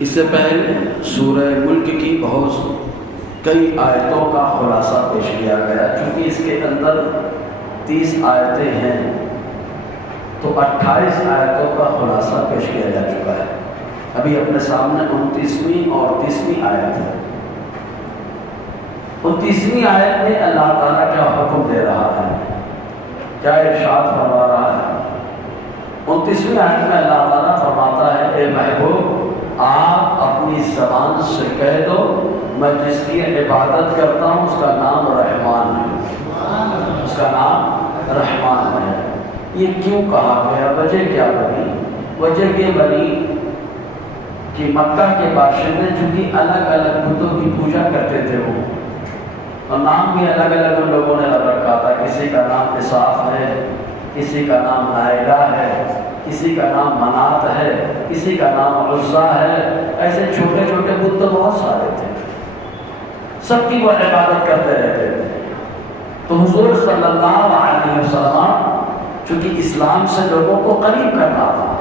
اس سے پہلے سورہ ملک کی بہت کئی آیتوں کا خلاصہ پیش کیا گیا، چونکہ اس کے اندر 30 آیتیں ہیں تو 28 آیتوں کا خلاصہ پیش کیا جا چکا ہے۔ ابھی اپنے سامنے 29ویں اور 30ویں آیت ہے۔ 29ویں آیت میں اللہ تعالیٰ کیا حکم دے رہا ہے، کیا ارشاد فرما رہا ہے؟ 29ویں آیت میں اللہ تعالیٰ فرماتا ہے، اے محبوب آپ اپنی زبان سے کہہ دو میں جس کی عبادت کرتا ہوں اس کا نام رحمان ہے، اس کا نام رحمان ہے۔ یہ کیوں کہا گیا، وجہ کیا بنی؟ وجہ یہ بنی کہ مکہ کے باشندے چونکہ الگ الگ بتوں کی پوجا کرتے تھے وہ، اور نام بھی الگ الگ ان لوگوں نے رکھا تھا، کسی کا نام اساف ہے، کسی کا نام نائلہ ہے، کسی کا نام منات ہے، کسی کا نام عزا ہے، ایسے چھوٹے چھوٹے بت تو بہت سارے تھے، سب کی وہ عبادت کرتے رہتے تھے۔ تو حضور صلی اللہ علیہ وسلم چونکہ اسلام سے لوگوں کو قریب کرنا تھا،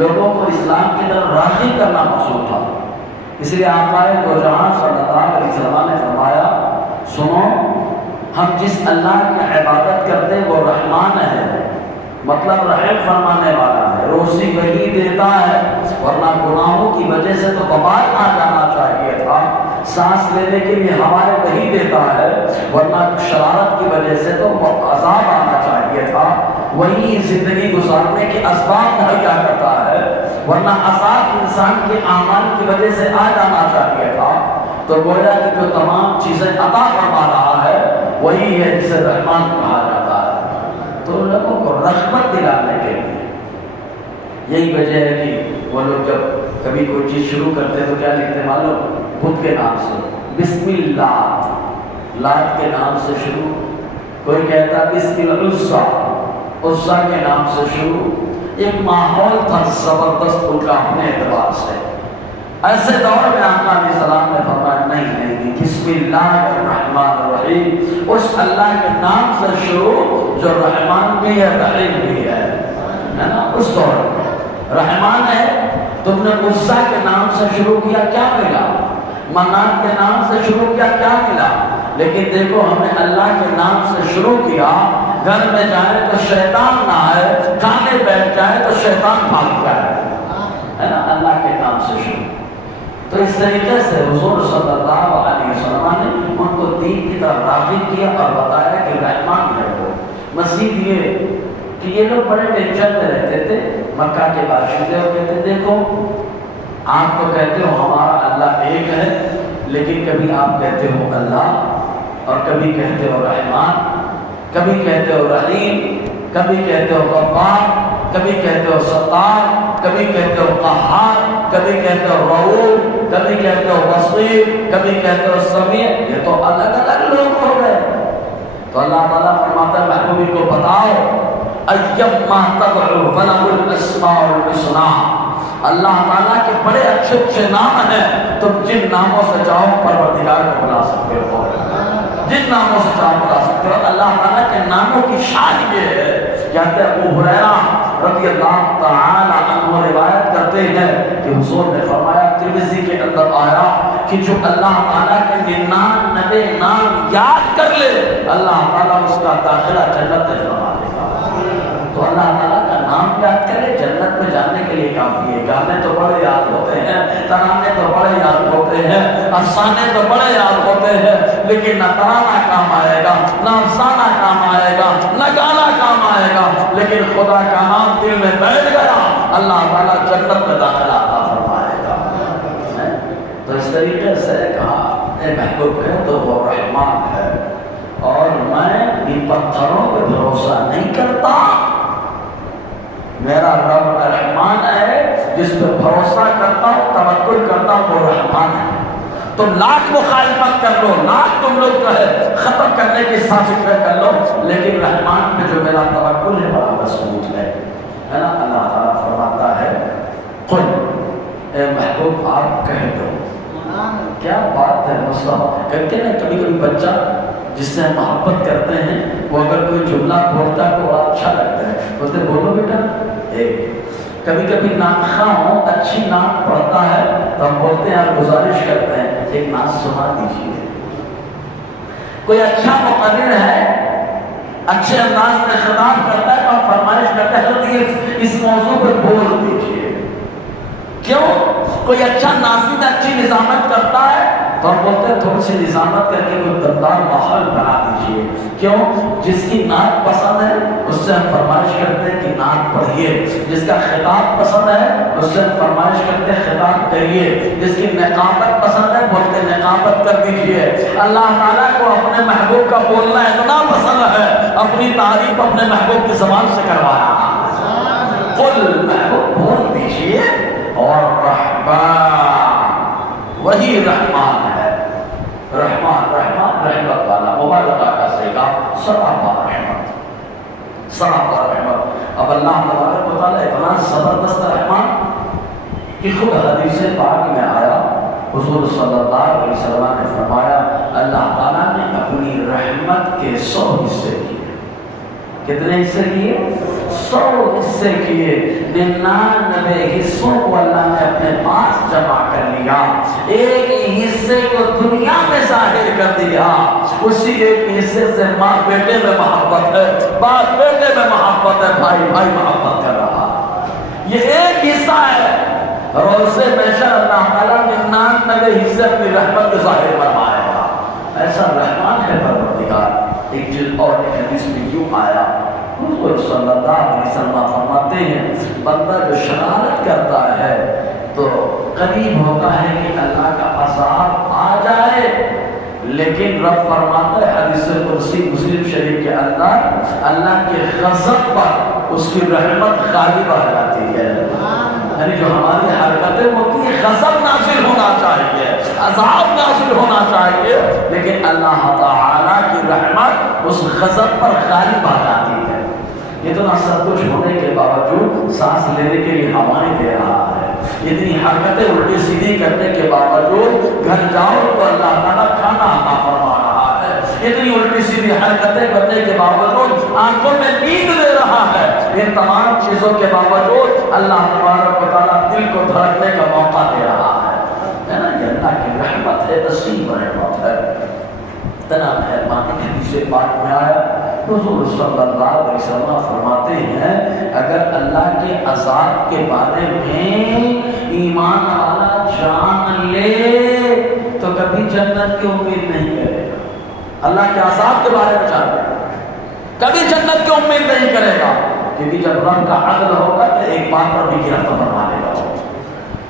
لوگوں کو اسلام کی طرف راغب کرنا مقصود تھا، اس لیے آقا دو جہاں صلی اللہ علیہ وسلم نے فرمایا، سنو ہم جس اللہ کی عبادت کرتے وہ رحمان ہے، مطلب رحم فرمانے والا ہے، روزی وہی دیتا ہے، ورنہ گناہوں کی وجہ سے تو وبال آ جانا چاہیے تھا، سانس لینے کے لیے ہوائیں وہی دیتا ہے، ورنہ شرارت کی وجہ سے تو عذاب آنا چاہیے تھا، وہی زندگی گزارنے کے اسباب مہیا کرتا ہے، ورنہ عذاب انسان کے اعمال کی وجہ سے آ جانا چاہیے تھا۔ تو گویا کہ جو تمام چیزیں عطا فرما رہا ہے وہی ہے جسے رحمان کہا جاتا ہے۔ تو لوگوں کو رحمت دلانے کے لیے یہی وجہ ہے کہ وہ لوگ جب کبھی کوئی چیز شروع کرتے تو کیا لکھتے معلوم؟ بت کے نام سے، بسم اللہ، لات کے نام سے شروع، کوئی کہتا بسم العزا، عزا کے نام سے شروع۔ ایک ماحول تھا زبردست ان کا اپنے اعتبار سے۔ ایسے دور میں آقا علیہ السلام نے فرمایا نہیں، بسم اللہ الرحمن الرحیم، اس اللہ کے نام سے شروع جو رحمان بھی ہے رحیم بھی ہے نا۔ اس دور میں رحمان ہے، تم نے عزا کے نام سے شروع کیا، کیا ملا؟ منات کے نام سے شروع کیا، کیا ملا؟ لیکن دیکھو ہم نے اللہ کے نام سے شروع کیا، گھر میں جائیں تو شیطان نہ آئے، کھانے بیٹھ جائے تو شیطان بھاگ جائے، ہے نا، اللہ کے نام سے شروع۔ تو اس طریقے سے حضور صلی اللہ علیہ وسلم نے ان کو دین کی طرف راغب کیا اور بتایا کہ رحمان ہے وہ۔ مزید یہ کہ یہ لوگ بڑے ٹینشن میں رہتے تھے، مکہ کے باشندے اور کہتے دیکھو آپ تو کہتے ہو ہمارا اللہ ایک ہے، لیکن کبھی آپ کہتے ہو اللہ اور کبھی کہتے ہو رحمان، کبھی کہتے ہو رحیم، کبھی کہتے ہو غفار، کبھی کہتے ہو ستار، کبھی کہتے ہو قہار، کبھی کہتے ہو رؤوف، کبھی کہتے ہو بصیر، کبھی کہتے ہو سمیع۔ یہ تو الگ الگ لوگ ہو گئے۔ تو اللہ تعالیٰ فرماتا ہے محبوبی کو بتاؤ، ایما تدعو فلہ الاسماء الحسنی، اللہ تعالیٰ کے بڑے اچھے اچھے نام ہیں، تم جن ناموں سے چاہو پروردگار کو بلا سکتے ہو، جن ناموں سے چاہو بلا سکتے ہو۔ اللہ تعالیٰ کے ناموں کی شان یہ ہے، کہتے ہیں ابو ہریرہ رضی اللہ تعالی عنہ روایت کرتے ہیں کہ حضور نے فرمایا، ترمذی کے اندر آیا کہ جو اللہ تعالیٰ کے 99 نام یاد کر لے اللہ تعالیٰ اس کا داخلہ جنت میں فرما دے گا۔ تو اللہ تعالیٰ کا نام یاد کرے، جنت میں جانے کے لیے کافی ہے۔ گانے تو بڑے یاد ہوتے ہیں، ترانے تو بڑے یاد ہوتے ہیں، افسانے تو بڑے یاد ہوتے ہیں، لیکن نہ ترانہ کام آئے گا، نہ افسانہ کام آئے گا، نہ گانا کام آئے گا، لیکن خدا کا نام دل میں بیٹھ گیا اللہ تعالیٰ جنت میں داخلہ عطا فرمائے گا۔ تو اس طریقے سے کہا اے محبوب ہے تو وہ رحمان ہے، اور میں ان پتھروں پہ بھروسہ نہیں کرتا، میرا رب رحمان ہے، جس پہ بھروسہ کرتا ہوں توکل کرتا ہوں وہ رحمان ہے۔ تو لاکھ مخالفت کر لو، لاکھ تم لوگ جو ہے ختم کرنے کی سازش کر لو، لیکن رحمان پہ جو میرا توکل ہے بڑا مضبوط ہے نا۔ اللہ تعالیٰ فرماتا ہے قل، اے محبوب آپ کہہ دو۔ کیا بات ہے مصطفیٰ، کہتے ہیں کبھی کبھی بچہ جس سے ہم محبت کرتے ہیں وہ اگر کوئی جملہ بولتا ہے تو بڑا اچھا لگتا ہے، بولتے بولو بیٹا ایک۔ کبھی کبھی ناک خواہ ہو، اچھی نعت پڑھتا ہے ہیں اور گزارش کرتے ہیں ایک نعت سنا دیجیے. کوئی اچھا مقرر ہے اچھے انداز میں خطاب کرتا ہے اور فرمائش کرتا ہے تو اس موضوع پر بول دیجیے. کیوں؟ کوئی اچھا ناصر اچھی نظامت کرتا ہے تو ہم بولتے ہیں تھوڑی سی نظامت کر کے کوئی دمدار ماحول بنا دیجیے. کیوں؟ جس کی نعت پسند ہے اس سے ہم فرمائش کرتے ہیں کہ نعت پڑھیے. جس کا خطاب پسند ہے اس سے ہم فرمائش کرتے ہیں خطاب کریے. جس کی نقابت پسند ہے بولتے ہیں نقابت کر دیجیے. اللہ تعالیٰ کو اپنے محبوب کا بولنا اتنا پسند ہے اپنی تعریف اپنے محبوب کی زبان سے کروایا. قل محبوب بول دیجیے. اور رحمان وہی رحمان ہے. رحمان رحمان رحمت والا مبارکہ کا صیغہ سراپا رحمت سراپا رحمت. اب اللہ تبارک و تعالیٰ اتنا زبردست رحمان کہ خود حدیث پاک میں آیا حضور صلی اللہ علیہ وسلم نے فرمایا اللہ تعالیٰ نے اپنی رحمت کے 100 حصے کیے. کتنے حصے کیے؟ 100 حصے کیے. 99 حصوں کو اللہ نے اپنے پاس جمع کر لیا. ایک حصے کو دنیا میں ظاہر کر دیا. اسی ایک حصے سے ماں بیٹے میں محبت ہے, باپ بیٹے میں محبت ہے, بھائی بھائی محبت کر رہا. یہ ایک حصہ ہے. روز محشر اللہ تعالیٰ 99 حصے اپنی رحمت کے ظاہر فرمائے گا. ایسا رحمان ہے پروردگار. ایک جلد اور ایک حدیث میں یوں آیا حضور صلی اللہ علیہ وسلم فرماتے ہیں بندہ جو شرارت کرتا ہے تو قریب ہوتا ہے کہ اللہ کا عذاب آ جائے, لیکن رب فرماتا ہے حدیث قدسی مسلم شریف کے اندر اللہ کے غضب پر اس کی رحمت غالب آ جاتی ہے. یعنی جو ہماری حرکتیں ہوتی ہیں غضب نازل ہونا چاہیے, عذاب نازل ہونا چاہیے, لیکن اللہ تعالیٰ کی رحمت اس غضب پر غالب آ جاتی ہے. اتنا سب کچھ ہونے کے باوجود سانس لینے کے لیے ہوائیں دے رہا ہے. اتنی حرکتیں الٹی سیدھی کرنے کے باوجود گھر جاؤ تو اللہ تعالیٰ کھانا عطا فرما رہا ہے. اتنی الٹی سیدھی حرکتیں کرنے کے باوجود آنکھوں میں نیند دے رہا ہے. ان تمام چیزوں کے باوجود اللہ تبارک و تعالیٰ دل کو دھڑکنے کا موقع دے رہا ہے. نا یہ اللہ کی رحمت ہے, نصیب رحمت ہے. اتنا مہربانی حدیث پاک میں آیا حضور صلی اللہ علیہ وسلم فرماتے ہیں اگر اللہ کے عذاب کے بارے میں ایمان والا جان لے تو کبھی جنت کی امید نہیں کرے گا. اللہ کے عذاب کے بارے میں جان لے کبھی جنت کی امید نہیں کرے گا, کیونکہ جب رب کا عدل ہوگا تو ایک بات پر بھی گرفتار فرما لے گا.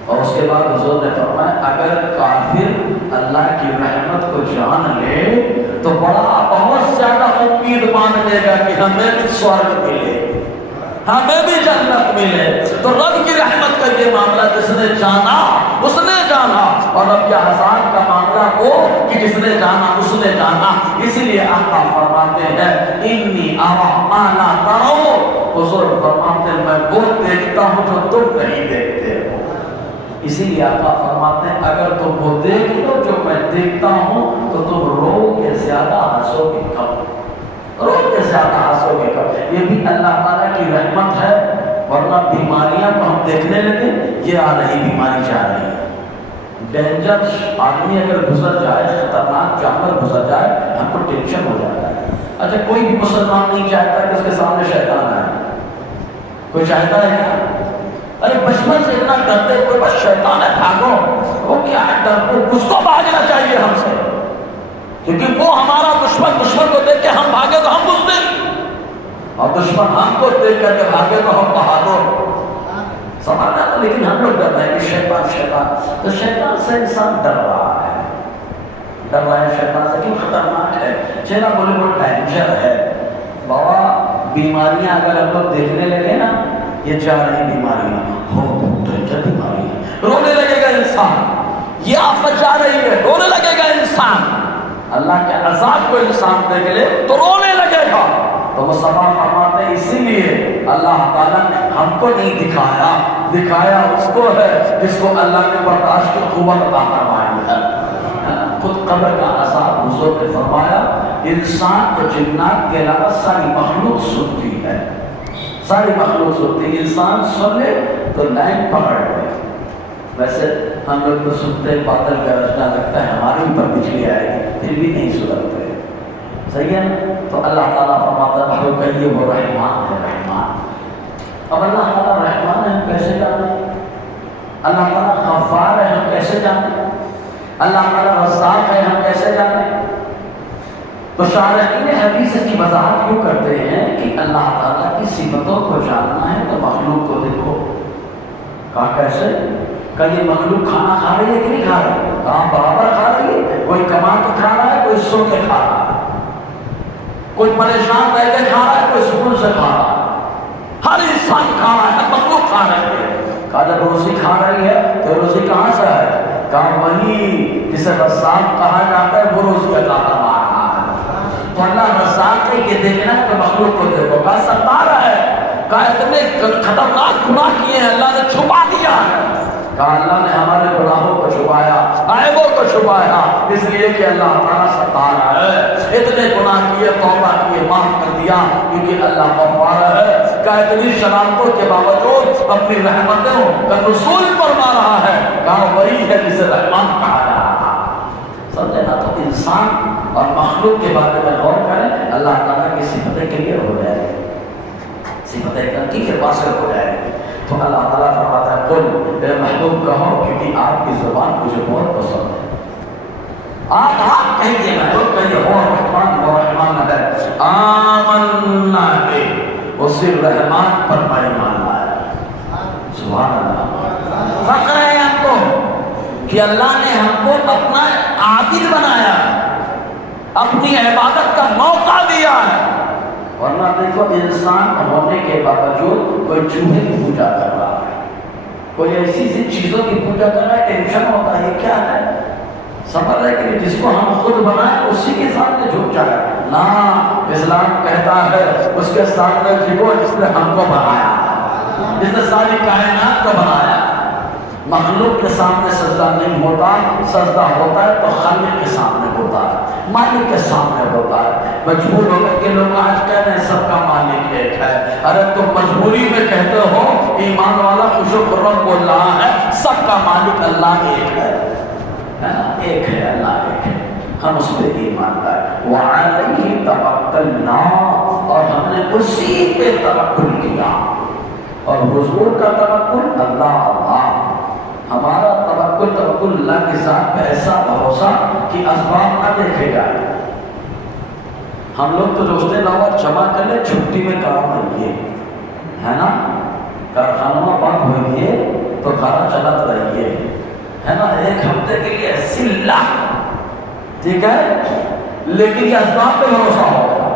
اور اس کے بعد حضور نے فرمایا اگر کافر اللہ کی رحمت کو جان لے تو بڑا بہت زیادہ امید مان لے گا کہ ہمیں بھی سورگ ملے, ہمیں بھی جنت ملے. تو رب کی رحمت کا یہ معاملہ جس نے جانا اس نے جانا, اور رب کے عذاب کا معاملہ وہ کہ جس نے جانا اس نے جانا. اسی لیے آقا فرماتے ہیں انی ارا ما لا ترون. حضور فرماتے ہیں میں وہ دیکھتا ہوں جو تم نہیں دیکھتے ہو. اسی لیے آقا فرماتے ہیں اگر تم وہ دیکھ لو جو میں دیکھتا ہوں تو تم رو کے زیادہ ہنسو گے کم, رو کے زیادہ ہنسو گے کم. یہ بھی اللہ تعالیٰ کی رحمت ہے. ورنہ بیماریاں کو ہم دیکھنے لگے یہ آ رہی بیماری جا رہی ہے. ڈینجر آدمی اگر گزر جائے, خطرناک جانور گزر جائے, ہم کو ٹینشن ہو جاتا ہے. اچھا کوئی بھی مسلمان نہیں چاہتا کہ اس کے سامنے شیطان آئے, کوئی چاہتا ہے کیا؟ ارے بچپن سے اتنا ڈرتے کوئی بس شیطان ہے بھاگو, وہ کیا ہے ڈر, اس کو بھاگنا چاہیے ہم سے, کیونکہ وہ ہمارا دشمن. دشمن کو دیکھ کے ہم بھاگے تو ہم بزدل, اور دشمن ہم کو دیکھ کر کے بھاگے تو ہم بہادر. سمجھنا تھا, لیکن ہم لوگ ڈر رہے ہیں کہ شیطان شیطان. تو شیطان سے انسان ڈر رہا ہے, ڈر رہا ہے شیطان سے. کیوں خطرناک ہے, چہرہ بولے وہ ڈینجر ہے. بابا بیماریاں اگر ہم لوگ دیکھنے لگے نا, یہ جا رہی بیماریاں ہو ڈینجر بیماری ہے, رونے لگے گا انسان. یہ آفت جا رہی ہے, رونے لگے گا انسان. اللہ کے عذاب کو انسان دیکھ لے تو رونے لگے گا. تو وہ صفا فرماتے ہیں اسی لیے اللہ تعالیٰ نے ہم کو نہیں دکھایا, دکھایا اس کو ہے جس کو اللہ نے برداشت کی قوت عطا فرمائی ہے. خود قبر کا عذاب حضور نے فرمایا انسان کو جنات کے علاوہ ساری مخلوق سنتی ہے, ساری مخلوق سنتی ہے. انسان سن لے تو لائن پکڑ لے, ویسے ہم لوگ تو سنتے بادل گرجنا لگتا ہے ہمارے اوپر بجلی آئے گی پھر بھی نہیں سدھرتے، صحیح ہے نا؟ تو اللہ تعالیٰ فرماتا ہے کہیے وہ رحمان ہے، رحمان۔ اب اللہ تعالیٰ رحمان ہے ہم کیسے جانیں؟ اللہ تعالیٰ غفار ہے ہم کیسے جانیں؟ اللہ تعالیٰ رزاق ہے ہم کیسے جانیں؟ تو شارحین حدیث کی وضاحت یوں کرتے ہیں کہ اللہ تعالیٰ کی صفتوں کو جاننا ہے تو مخلوق کو دیکھو۔ کہا کیسے؟ کہ یہ مخلوق کھانا کھا رہی ہے کہ نہیں کھا رہی ہے؟ کہاں برابر کھا رہی ہے، کوئی کما کے کھا رہا ہے، کوئی سو کے کھا رہا ہے، کوئی پریشان رہ کے کھا رہا ہے، کوئی سکون سے کھا رہا ہے، ہر انسان کھا رہا ہے، مخلوق کھا رہی ہے۔ کہا جب روزی کھا رہی ہے تو روزی کہاں سے ہے؟ کہا وہی جسے رزاق کہا جاتا ہے وہ روزی عطا فرما رہا ہے۔ تو اللہ رزاق ہے یہ دیکھنا ہے تو مخلوق کو دیکھو۔ کہا ستارہ ہے، کہا اتنے خطرناک گناہ کیے ہیں اللہ نے چھپا دیا ہے۔ کہا اللہ نے ہمارے گناہوں کو چھپایا، عیبوں کو چھپایا، اس لیے کہ اللہ تعالیٰ ستارہ ہے۔ اتنے گناہ کیے، توبہ کیے، معاف کر دیا کیونکہ اللہ غفار ہے۔ کہا اتنی شرارتوں کے باوجود اپنی رحمتوں کا نزول فرما رہا ہے۔ کہا وہی ہے جسے رحمان کہا جا رہا ہے۔ سمجھے نا؟ تو انسان اور مخلوق کے بارے میں غور کریں، اللہ تعالیٰ کی صفتیں کلیئر ہو جائے گی، صفتیں تنقید کے واصل ہو جائے گی۔ تو اللہ تعالیٰ فرماتا ہے قل اے محبوب کہو کیونکہ آپ کی زبان مجھے بہت پسند ہے۔ آپ کہیے محبوب کہیے وہ رحمان ہے، آمنا بے، وہ صرف رحمان پر میں ایمان لایا۔ سبحان اللہ۔ فخر ہے ہم کو کہ اللہ نے ہم کو اپنا عابد بنایا، اپنی عبادت کا موقع دیا ہے۔ ورنہ دیکھو انسان ہونے کے باوجود کوئی چوہے کی پوجا کر رہا ہے، کوئی ایسی چیزوں کی پوجا کر رہا ہے، ٹینشن ہوتا ہے یہ کیا ہے؟ سمجھ رہے کہ جس کو ہم خود بنائیں اسی کے سامنے جھک جائے نا۔ اسلام کہتا ہے اس کے سامنے جھکو جس نے ہم کو بنایا، جس نے ساری کائنات کو بنایا۔ مخلوق کے سامنے سجدہ نہیں ہوتا، سجدہ ہوتا ہے تو خالق کے سامنے ہوتا ہے، مالک کے سامنے ہوتا ہے۔ مجبور ہو کر کے لوگ آج کہہ رہے ہیں سب کا مالک ایک ہے۔ ارے تم مجبوری میں کہتے ہو، ایمان والا خوش و خرم بول رہا ہے سب کا مالک اللہ ایک ہے، ایک ہے، اللہ ایک ہے، ہم اس پہ ایمان لائے۔ وَعَلَيْهِ تَوَكَّلْنَا، اور ہم نے اسی پہ توکل کیا۔ اور حضور کا توکل اللہ اللہ، ہمارا توکل اللہ کے ساتھ پہ ایسا بھروسہ کہ اسباب نہ دیکھے جائے۔ ہم لوگ تو روزے لاوا جمع کر لیں، چھٹی میں کام رہیے، ہے نا؟ کارخانہ بند ہوئیے تو کھانا چلت رہیے، ہے نا؟ ایک ہفتے کے لیے سلہ، ٹھیک ہے، لیکن یہ اسباب پہ بھروسہ ہوگا۔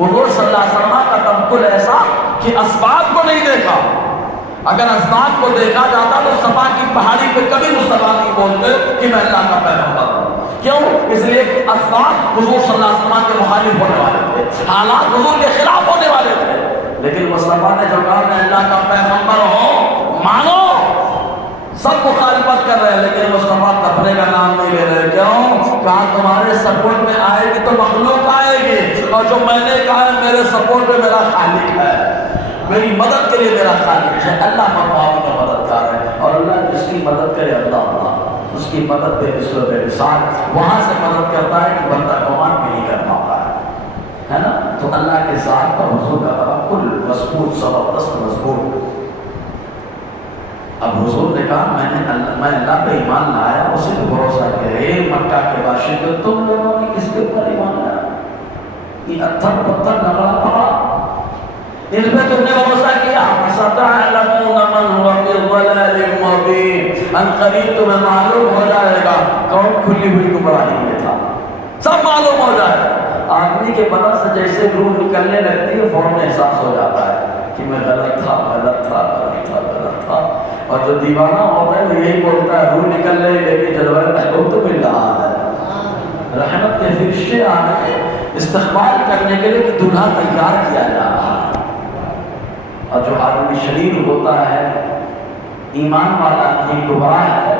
حضور صلی اللہ علیہ وسلم کا توکل ایسا کہ اسباب کو نہیں دیکھا۔ اگر اسباب کو دیکھا جاتا تو صفا کی پہاڑی پہ کبھی مصطفیٰ نہیں بولتے کہ میں اللہ کا پیغمبر ہوں۔ کیوں؟ اس لیے اسباب حضور صلی اللہ علیہ وسلم کے مخالف ہونے والے تھے، حالات حضور کے خلاف ہونے والے تھے، لیکن مصطفیٰ نے جو کہا میں اللہ کا پیغمبر ہوں مانو۔ سب مخالفت کر رہے ہیں لیکن مصطفیٰ اپنے کا نام نہیں لے رہے۔ کیوں؟ کہا تمہارے سپورٹ میں آئے گی تو مخلوق آئے گی، اور جو میں نے کہا ہے میرے سپورٹ میں میرا خالق ہے، میری مدد کے لیے میرا خالق ہے۔ اللہ مرحوم کا مددگار ہے، اور اللہ جس کی مدد کرے اللہ اس کی مدد بے مثل و بے مثال وہاں سے مدد کرتا ہے کہ بندہ گمان بھی نہیں کر پاتا ہے نا؟ تو اللہ کے ذات پر حضور کا توکل مضبوط، زبردست مضبوط۔ اب حضور نے کہا میں اللہ پہ ایمان لایا، اسے بھی بھروسہ کیا۔ اے مکہ کے باشندے تم لوگوں نے کس کے اوپر ایمان لایا؟ یہ اتھر پتھر نگڑا پڑا، ان پہ تم نے بھروسہ کیا۔ فَسَتَعْلَمُونَ مَنْ هُوَ فِي ضَلَالٍ مُّبِينٍ، ان قریب تمہیں معلوم ہو جائے گا کون کھلی ہوئی گمراہی میں تھا، سب معلوم ہو جائے گا۔ آدمی کے بدن سے جیسے روح نکلنے لگتی ہے فوراً احساس ہو جاتا ہے کہ میں غلط تھا، غلط تھا، غلط تھا، غلط تھا۔ اور جو دیوانہ ہوتا ہے وہ یہی بولتا ہے روح نکل رہی لیکن جلوہ محبوب تو مل رہا ہے، رحمت کے فرشتے آ رہے استقبال کرنے کے لیے کہ دلہا تیار کیا جا رہا ہے۔ اور جو آدمی شریر ہوتا ہے، ایمان والا نہیں گمراہ ہے،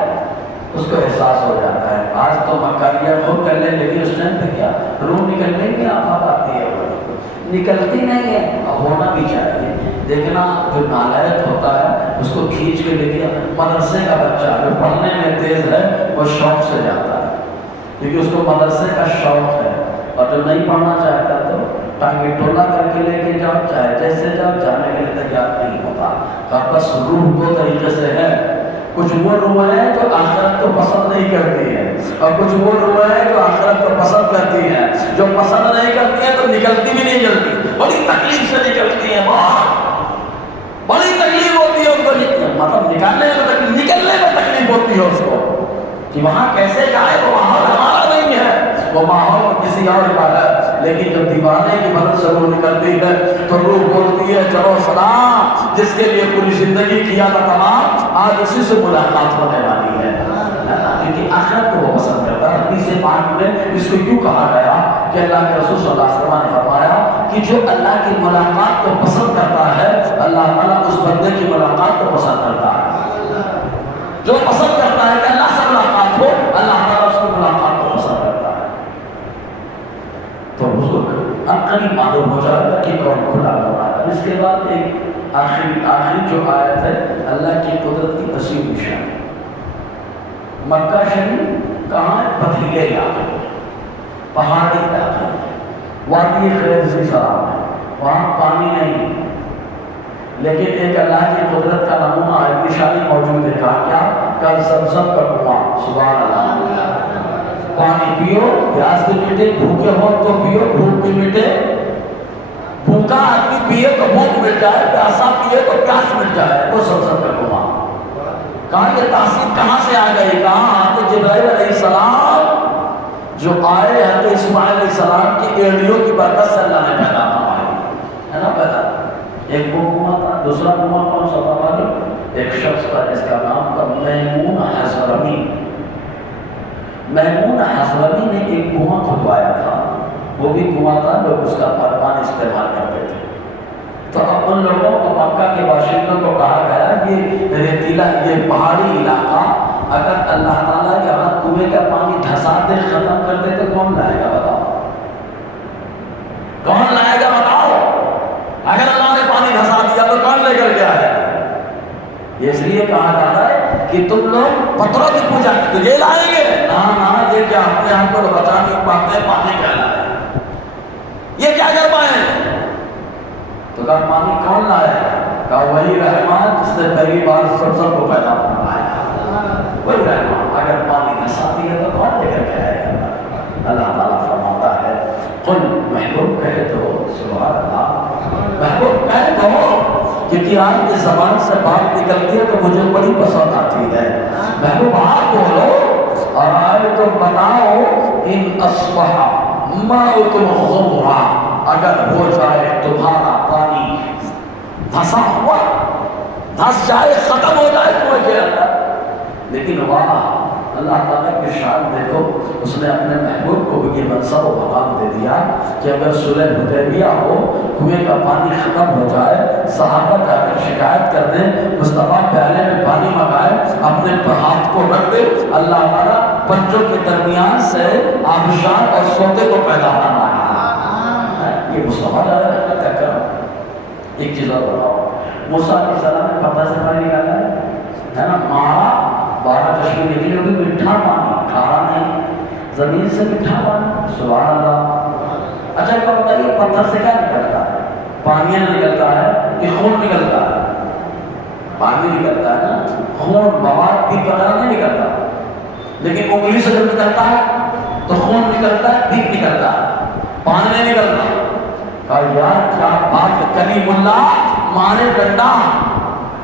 اس کو احساس ہو جاتا ہے آج تو مکاریہ خود کر لیں لیکن اس ٹائم پہ کیا روح نکلنے کی آفات آتی ہے، نکلتی نہیں ہے، ہونا بھی چاہیے۔ دیکھنا جو نالائق ہوتا ہے اس کو کھینچ کے لے گیا مدرسے کا بچہ جو پڑھنے میں تیز ہے وہ شوق سے جاتا ہے کیونکہ اس کو مدرسے کا شوق ہے، اور جو نہیں پڑھنا چاہتا تو ٹانگی ٹولا کر کے لے کے جاؤ، چاہے جیسے جاؤ، جانے کے لیے تیار نہیں ہوتا۔ اور بس روح دو طریقے سے ہے، کچھ وہ روح ہے جو آخرت کو پسند نہیں کرتی ہے، اور کچھ وہ روح ہے جو آخرت کو پسند کرتی ہے۔ جو پسند نہیں کرتی ہے تو نکلتی بھی نہیں جلدی، بڑی تکلیف سے نکلتی ہے، بڑی تکلیف ہوتی ہے ان کو، مطلب نکالنے میں تکلیف ہوتی ہے اس کو کہ وہاں کیسے جائے، وہ ماحول ہمارا نہیں ہے، وہ ماحول کسی اور کا ہے۔ لیکن جب دیوانے کی مدد سے روح نکلتی ہے تو روح بولتی ہے چلو سلام، جس کے لیے پوری زندگی کیا تھا تمام، آج اسی سے ملاقات ہونے والی ہے، کیونکہ آخرت کو وہ پسند کرتا ہے۔ حدیث پاک میں اس کو یوں کہا گیا کہ اللہ کے رسول صلی اللہ علیہ وسلم نے فرمایا کہ جو اللہ کی ملاقات کو پسند کرتا ہے اللہ تعالیٰ اس بندے کی ملاقات کو پسند کرتا ہے۔ جو پسند کرتا ہے کہ اللہ سے ملاقات ہو، اللہ تعالیٰ اس کی ملاقات کو پسند کرتا ہے۔ تو اس کو قریب معلوم ہو جائے گا کہ کون کھلا ہو رہا ہے۔ اس کے بعد ایک آخری جو آیت ہے اللہ کی قدرت کی وسیع نشانی۔ مکہ شریف کہاں ہے؟ پتھریلے علاقے، پہاڑی علاقے، وادی خیر سی سلام ہے، وہاں پانی نہیں، لیکن ایک اللہ کی قدرت کا نمونہ ہے، نشانی موجود ہے۔ کہا کیا؟ کل زمزم کا کنواں، سبحان اللہ، پانی پیو، پیاس بھی مٹے، بھوکے ہو تو پیو، بھوک بھی مٹے۔ بھوکا آدمی پیے تو بھوک مٹ جائے، پیاسا پیے تو پیاس مٹ جائے، وہ زمزم کا کنواں۔ کہاں یہ تاثیر کہاں سے آ گئی؟ کہاں حضرت جبرائیل علیہ السلام جو آئے حضرت اسماعیل علیہ السلام کی ایڑیوں کی برکت سے اللہ نے پیدا فرمائی ہے نا۔ پیدا ایک وہ کنواں تھا، دوسرا کنواں کون سا تھا؟ ایک شخص تھا جس کا نام تھا میمون حضرمی۔ میمون حضرمی نے ایک کنواں کھدوایا تھا، وہ بھی کنواں تھا، لوگ اس کا پانی استعمال کرتے تھے۔ تو اب ان لوگوں کو مکہ کے باشندوں کو کہا گیا یہ ریتیلا، یہ پہاڑی علاقہ، اگر اللہ تعالیٰ یہاں کنویں کا پانی دھسا دے، ختم کر دے تو کون لائے گا بتاؤ؟ کون لائے گا بتاؤ؟ اگر اللہ نے پانی دھسا دیا تو کون لے کر گیا ہے؟ یہ اس لیے کہا جاتا ہے کہ تم لوگ پتھروں کی پوجا تو یہ لائیں گے، ہاں یہ کیا اپنے ہم کو بچا نہیں پاتے، پانی کیا لائے، یہ کیا کر پائے؟ تو کہا پانی کون لائے؟ کہا وہی رحمان جس نے پہلی بار زمزم کو پیدا فرمایا، وہی رحمان۔ اگر پانی دھسا دیا تو کون لے کر کے آئے گا؟ اللہ تعالیٰ فرماتا ہے قل، محبوب کہہ دو، سبحان اللہ، محبوب کہہ دو، کیونکہ آپ کی زبان سے بات نکلتی ہے تو مجھے بڑی پسند آتی ہے۔ محبوب آپ بولو اور آئے تم بتاؤ، ان اصبح ماؤکم غورا، اگر ہو جائے تمہارا پانی دھسا ہوا، دھس جائے، ختم ہو جائے کنویں کے اندر، لیکن واہ اللہ تعالیٰ کی شان دیکھو، اس نے اپنے محبوب کو بھی یہ منصب و مقام دے دیا کہ اگر صلح حدیبیہ ہو، کنویں کا پانی ختم ہو جائے، صحابہ جا کر شکایت کر دیں، مصطفیٰ پیالے میں پانی منگائے، اپنے ہاتھ کو رکھ دے، اللہ تعالیٰ پنجوں کے درمیان سے آبشار اور سوتے کو پیدا فرمایا۔ یہ مصطفیٰ رحمت کا کرم۔ ایک چیز اور بتاؤ، موسیٰ علیہ السلام نے پتھر سے پانی نکالا ہے نا، مارا، 12 چشمے نکلے ہوئے، میٹھا پانی، کھارا نہیں، زمین سے میٹھا پانی، سبحان اللہ۔ اچھا کیا بتائیے پتھر سے کیا نکلتا ہے؟ پانی نکلتا ہے کہ خون نکلتا ہے؟ پانی نکلتا ہے نا، خون مواد بھی وغیرہ نہیں نکلتا، لیکن انگلی سے جب نکلتا ہے تو خون نکلتا ہے، پیپ نکلتا ہے، پانی نہیں نکلتا۔ کہا یار کیا بات ہے، کلیم اللہ مارے ڈنڈا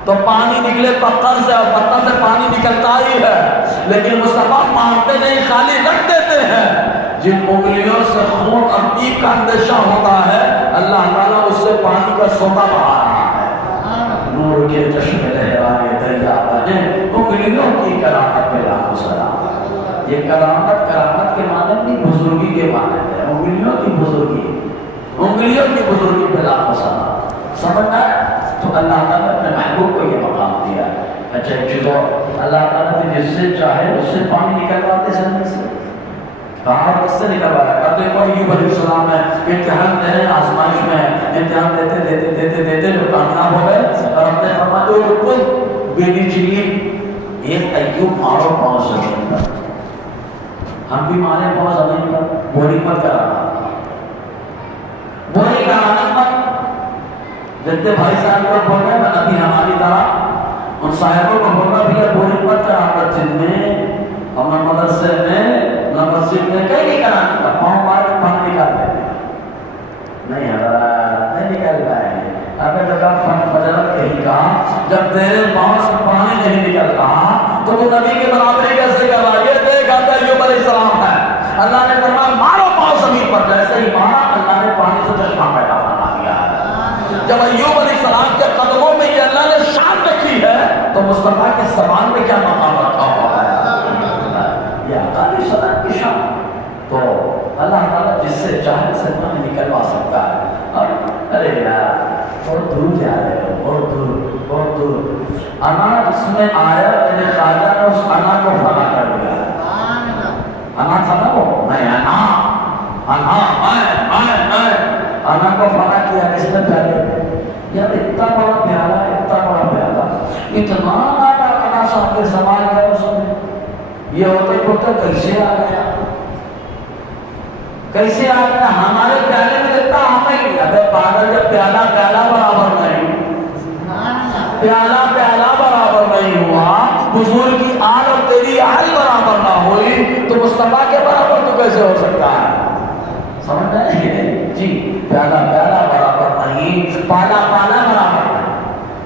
تو پانی نکلے پتھر سے، اور پتھر سے پانی نکلتا ہی ہے، لیکن مصطفیٰ مانتے نہیں، خالی رکھ دیتے ہیں۔ جن انگلیوں سے خون اور پیپ کا اندیشہ ہوتا ہے، اللہ تعالیٰ اس سے پانی کا سوتا بہا رہا ہے۔ نور کے چشمے لہرائے دریا بنے، انگلیوں کی کرامت پہ لاکھوں سلام۔ یہ کرامت کے معنی نہیں، بزرگی کے معنی ہے، انگلیوں کی بزرگی، انگلیوں کی بزرگی پہ لاکھوں سلام۔ سمجھنا ہے؟ تو اللہ تعالیٰ نے اپنے محبوب کو یہ مقام دیا۔ اچھا ایک چیز اور، اللہ تعالیٰ نے جس سے چاہے اس سے پانی نکلواتے زمین سے، باہر کس سے نکلوایا؟ کہا دیکھو ایوب علیہ السلام ہے، امتحان دے رہے ہیں، آزمائش میں ہے، امتحان دیتے جو کامیاب ہو گئے اور اپنے فرماتے ہو کوئی بیوی چلی ایک ایوب مارو پاؤں زمین پر، ہم بھی مارے پاؤں زمین پر، بوری مت کرانا، بوری کرانا مت، جتنے بھائی صاحب کو بول رہے ہیں میں نبی ہماری طرح ان صاحبوں کو بولنا بھی ہے بوری مت کرانا، جن میں ہمیں مدرسے میں مسجد میں کہیں نہیں کرانے کا، پاؤں مار کے پانی نکال دیتے نہیں حضرات نہیں نکل پائے گے۔ ابھی جگہ فجرت کہیں کہا جب تیرے پاؤں سے پانی نہیں نکلتا تو نبی کی برابری کیسے کر رہا؟ یہ دیکھ آتا ایوب علیہ السلام ہے، اللہ نے فرمایا مارو پاؤں زمین پر، جیسے ہی مارا اللہ نے پانی سے چشمہ پیدا فرما دیا ہے۔ جب ایوب علیہ السلام کے قدموں میں یہ اللہ نے شان رکھی ہے تو مصطفیٰ کی زبان میں کیا مقام رکھا ہوا ہے؟ یہ اقالی صدق کی شان، تو اللہ تعالیٰ جس سے چاہے سے پانی نکلوا سکتا ہے۔ اور ارے یار بہت دور جا رہے ہو، بہت دور بہت دور۔ انا جس میں آیا میرے خواجہ نے اس انا کو فنا کر دیا، انا تھا نا وہ، میں انا کو فنا کیا کس نے؟ پہلے یار اتنا بڑا پیالہ، اتنا بڑا پیالہ، اتنا انا صاحب کے سامان گیا اس میں، یہ ہوتے ہوتے کیسے آ گیا؟ کیسے آ گیا؟ ہمارے پیالے میں اتنا آتا ہی نہیں۔ ابے پاگل، جب پیالہ برابر نہیں، پیالہ برابر نہیں ہوا، حضور کی آل اور تیری آل برابر نہ ہوئی تو مصطفیٰ کے برابر تو کیسے ہو سکتا ہے؟ سمجھ رہے ہیں جی؟ پیالہ برابر نہیں، پالا برابر نہیں۔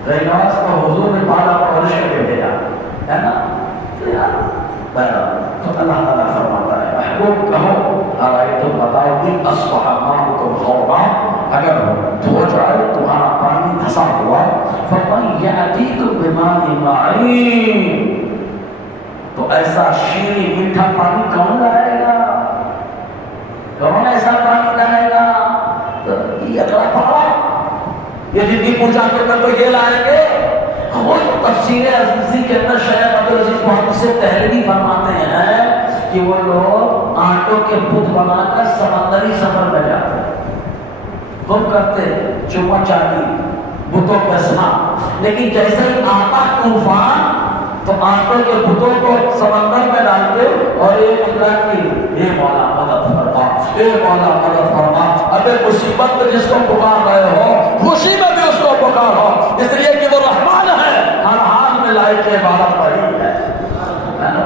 رہنواز کو حضور نے پالا پرورش کر کے بھیجا ہے نا، تو اللہ تعالیٰ فرماتا ہے محبوب کہو تم بتاؤ کہ اصبح ماؤکم غورا، اگر ہو جائے تمہارا پانی دھسا ہوا، فمن یأتیکم بماء معین، تو ایسا شیریں میٹھا پانی کون لائے گا؟ کون ایسا پانی لائے گا؟ تو یہ اگلا پڑا، یہ جتنی پوچھا کر تو یہ لائیں گے۔ خود تفسیر عزیزی کے اندر شیخ عبدالعزیز محمد سے پہلے فرماتے ہیں کہ وہ لوگ آٹوں کے بت بنا کر سمندری سفر میں جاتے ہیں، وہ کرتے چوما چاٹی بتوں کے ساتھ، لیکن جیسے ہی آتا طوفان تو آٹوں کے بتوں کو سمندر میں ڈالتے اور ایک اللہ کی اے مولا مدد فرما، اے مولا مدد فرما۔ ابے مصیبت میں جس کو پکار رہے ہو خوشی میں بھی اس کو پکارو، اس لیے کہ وہ رحمان ہے، ہر حال میں لائق عبادت وہی ہے،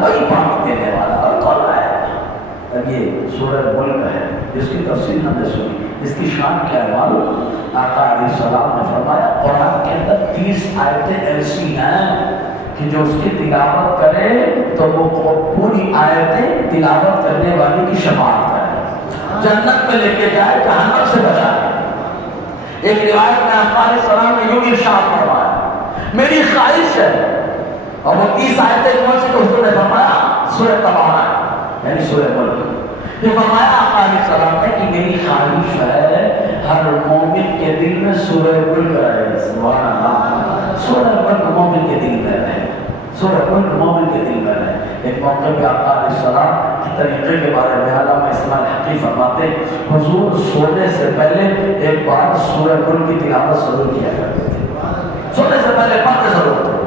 وہی پانی دینے والا اور کون ہے۔ اب یہ سورہ ملک ہے، جس کی تفصیل ہم نے سنی، اس کی شان کیا ہے معلوم؟ آقا علیہ السلام نے فرمایا قرآن کے اندر 30 آیتیں ایسی ہیں کہ جو اس کی تلاوت کرے تو وہ پوری آیتیں تلاوت کرنے والے کی شفاعت کرے، جنت میں لے کے جائے، جہنم سے بچائے۔ ایک روایت میں آقا علیہ السلام نے یوں ارشاد فرمایا میری خواہش ہے، اور وہ 30 آیتیں کون سی؟ تو حضور نے فرمایا سورہ تبارہ یعنی سورہ ملک، یہ فرمایا آقا علیہ السلام نے کہ میری خواہش ہے ہر مومن کے دل میں سورہ ملک رہے، سبحان اللہ، سورہ ملک مومن کے دل میں رہے، سورہ ملک مومن کے دل میں رہے۔ ایک موقع پہ آقا علیہ السلام کی طریقے کے بارے میں علامہ اسماعیل حقی فرماتے حضور سونے سے پہلے ایک بار سورہ ملک کی تلاوت ضرور کیا کرتے تھے، سونے سے پہلے پڑھتے ضرور تھے۔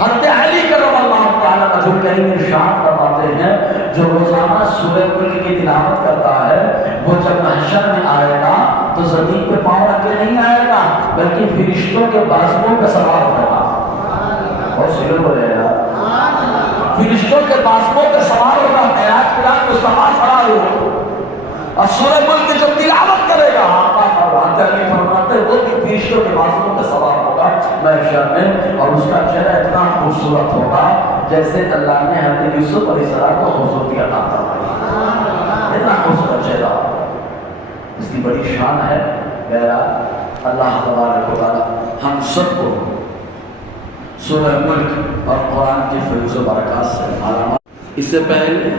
حضرت علی کرم اللہ تعالیٰ رسول کریم ارشاد فرماتے ہیں جو روزانہ سورہ ملک کی تلاوت کرتا ہے وہ جب محشر میں آئے گا تو زمین پہ پاؤں رکھ کے نہیں آئے گا بلکہ فرشتوں کے بازوؤں پہ سوار ہوگا۔ بہت سلو بولے گا، فرشتوں کے بازوؤں پہ سوار ہوگا، معراج کے رات مصطفیٰ سوار ہوگا اور سورہ ملک کی جو تلاوت کرے گا آقا فرماتے وہ بھی فرشتوں کے بازوؤں پہ سوار ہوگا محشر میں، اور اس کا چہرہ اتنا خوبصورت ہوگا جیسے اللہ نے حضرت یوسف علیہ السلام کو خوبصورتی عطا فرمائی، اتنا خوبصورت چہرہ ہوگا۔ اس کی بڑی شان ہے۔ میرا اللہ تبارک و تعالی ہم سب کو سورہ ملک اور قرآن کی فیض و برکات سے علامات۔ اس سے پہلے